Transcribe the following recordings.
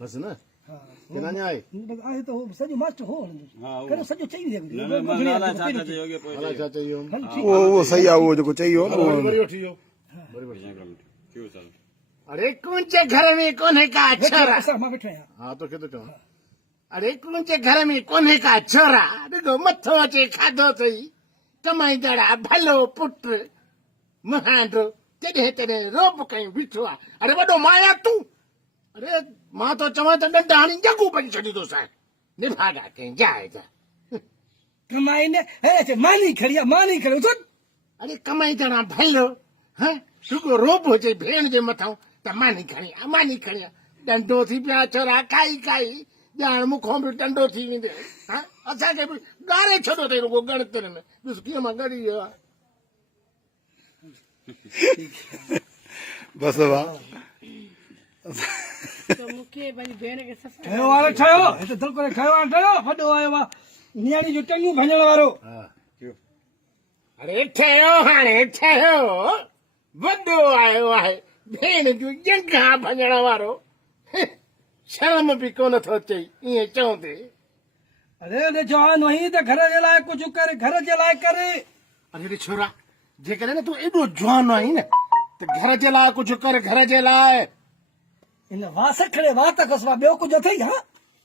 बस ना किना आए आए तो सॼो मास्टर हो करे सॼो चई दे अला छा चाहियो वो सही आहे उहो जेको चई हो न बड़ी उठी हो अरे कौन चे घर में कोने का छोरा मां बैठो आहियां हां तो के तो चो अरे कौन चे घर में कोने का छोरा देखो मथो अचे खाधो थई कमाई दड़ा भलो पुट महांडो तेरे तेरे रोब कई बिठो अरे वडो माया तू अरे मां तो चवा त डंडाणी जगू बन छडी तो सा निभागा के जाए जा कमाई ने हे मानी खड़िया मानी खड़ो तो अरे कमाई दड़ा भलो हैं सुको रोब हो जे भेण जे मथां त मानी खणी डंडो थी पिया छोरा काई काई ॼाण मुखों बि डंडो थी वेंदे हां असांखे बि ॻारे छॾो अथई रुगो गणित में ॾिस कीअं मां ॻड़ी वियो आहे बस वाह तो मूंखे पंहिंजी भेण खे सफ़ा ठहियो वारो ठहियो हिते दिलि करे ठहियो आहे ठहियो वॾो आयो आहे नियाणी जो टंगियूं भञण वारो अरे ठहियो हाणे ठहियो वॾो आयो आहे भेण जूं जंघा भञण वारो शर्म बि कोन थो अचे ईअं चवंदे अरे ने जवान वही त घर जे लाइ कुझु कर घर जे लाइ करे अरे छोरा जेकॾहिं न तूं एॾो जवान आहीं न त घर जे लाइ कुझु कर घर जे लाइ इन वास खड़े वात को सवा ॿियो कुझु अथई हा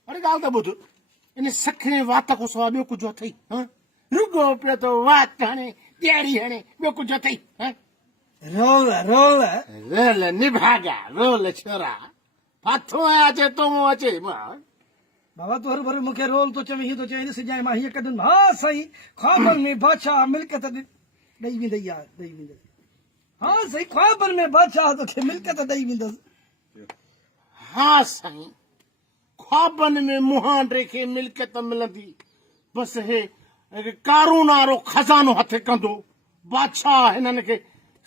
अरे ॻाल्हि त ॿुध इन सखणे वात खां सवाइ ॿियो कुझु अथई हा रुगो पियो थो वात हणे ॾियारी हणे ॿियो कुझु अथई हा रोल रोल रोल निभागा रोल छोरा फाथो अचे तो मूं अचे मां बाबा तू हर भर मूंखे रोल तो चवे हीअं थो चए ॾिस जाए मां हीअं कढंदुमि हा सही ख्वाबनि में बादशाह मिल्कियत ॾेई वेंदई यार ॾेई वेंदई हा सही ख्वाबनि में बादशाह तोखे मिल्कियत ॾेई वेंदसि हा साईं ख्वाबनि में मुहांडे खे मिल्कियत मिलंदी बसि हे कारून वारो खज़ानो हथ कंदो बादशाह हिननि खे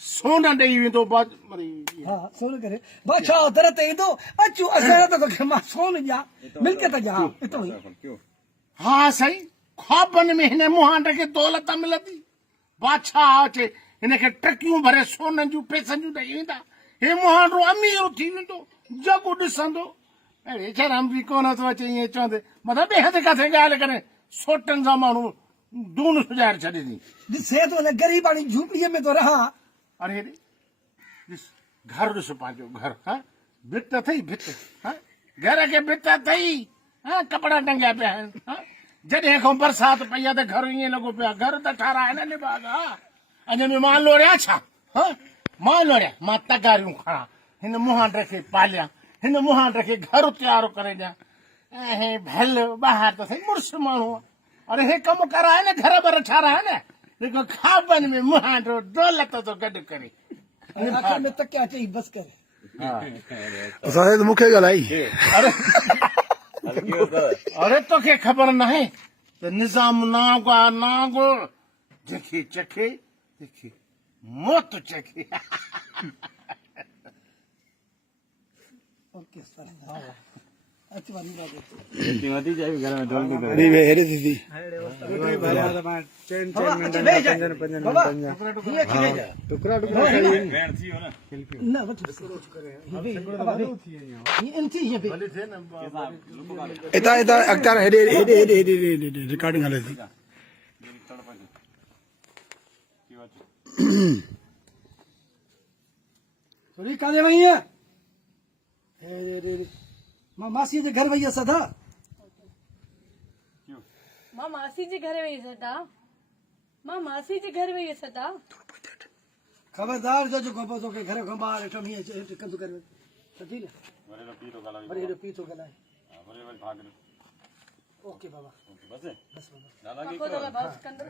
सोन ॾेई वेंदो हा सोन करे बादशाह दर ते ईंदो अचूं असां त तोखे मां सोन ॾियां मिल्कियत ॾियां हितो ई हा साईं ख्वाबनि में हिन मुहांडे खे दौलत मिलंदी बादशाह अचे हिनखे टकियूं भरे सोननि जूं पैसनि जूं ॾेई वेंदा हे मुहांडो अमीर थी वेंदो जग ॾिसंदो अड़े शर्म बि कोन थो अचे ईअं चवंदे मतिलबु ॿिए हंधि किथे ॻाल्हि करे सोटनि सां माण्हू दून सुॼाए छॾे थी ॾिसे तो हिन ग़रीबाणी झूपड़ीअ में तो रहा अरे ॾिस घर ॾिस पंहिंजो घर हा भित अथई भित हा घर खे भित अथई हा कपिड़ा टंगिया पिया आहिनि हा जॾहिं खां बरसाति पई आहे त घर ईअं लॻो पियो आहे घर त ठाराए न निभागा अञा बि मां लोड़िया छा हा मां लोड़िया मां तगारियूं खणा हिन मुहांड खे पालिया हिन मुहांड खे घर तयारु करे ॾियां ऐं भल ॿाहिरि त सही मुड़ुस माण्हू आहे अरे हे कमु कराए न घर बर ठाराए न जेको ख्वाबनि में मुहांडो दौलत थो गॾु करे आखिर में तकिया चई बस करे असांखे त मूंखे ॻाल्हाई अरे तोखे ख़बर नाहे त निज़ाम नागो आहे नागो जंहिंखे चखे तंहिंखे मौत चखे ओके सर अच वञी बाबू अरे वे हेरे दीदी टुकड़ा टुकड़ा न वठ इता इता अख्तर हेरे हेरे हेरे हेरे रिकॉर्डिंग हले थी थोड़ी काले वही है मां मासी जे घर वई असां था मां मासी जे घर वई सदा मां मासी जे घर वई सदा खबरदार जो गोपो तो के घर खां ॿाहिरि वेठो हीअं कंदो करे सची न वरी हेॾो पी थो ॻाल्हाए ओके बाबा बस बाबा पको तो बस कंदो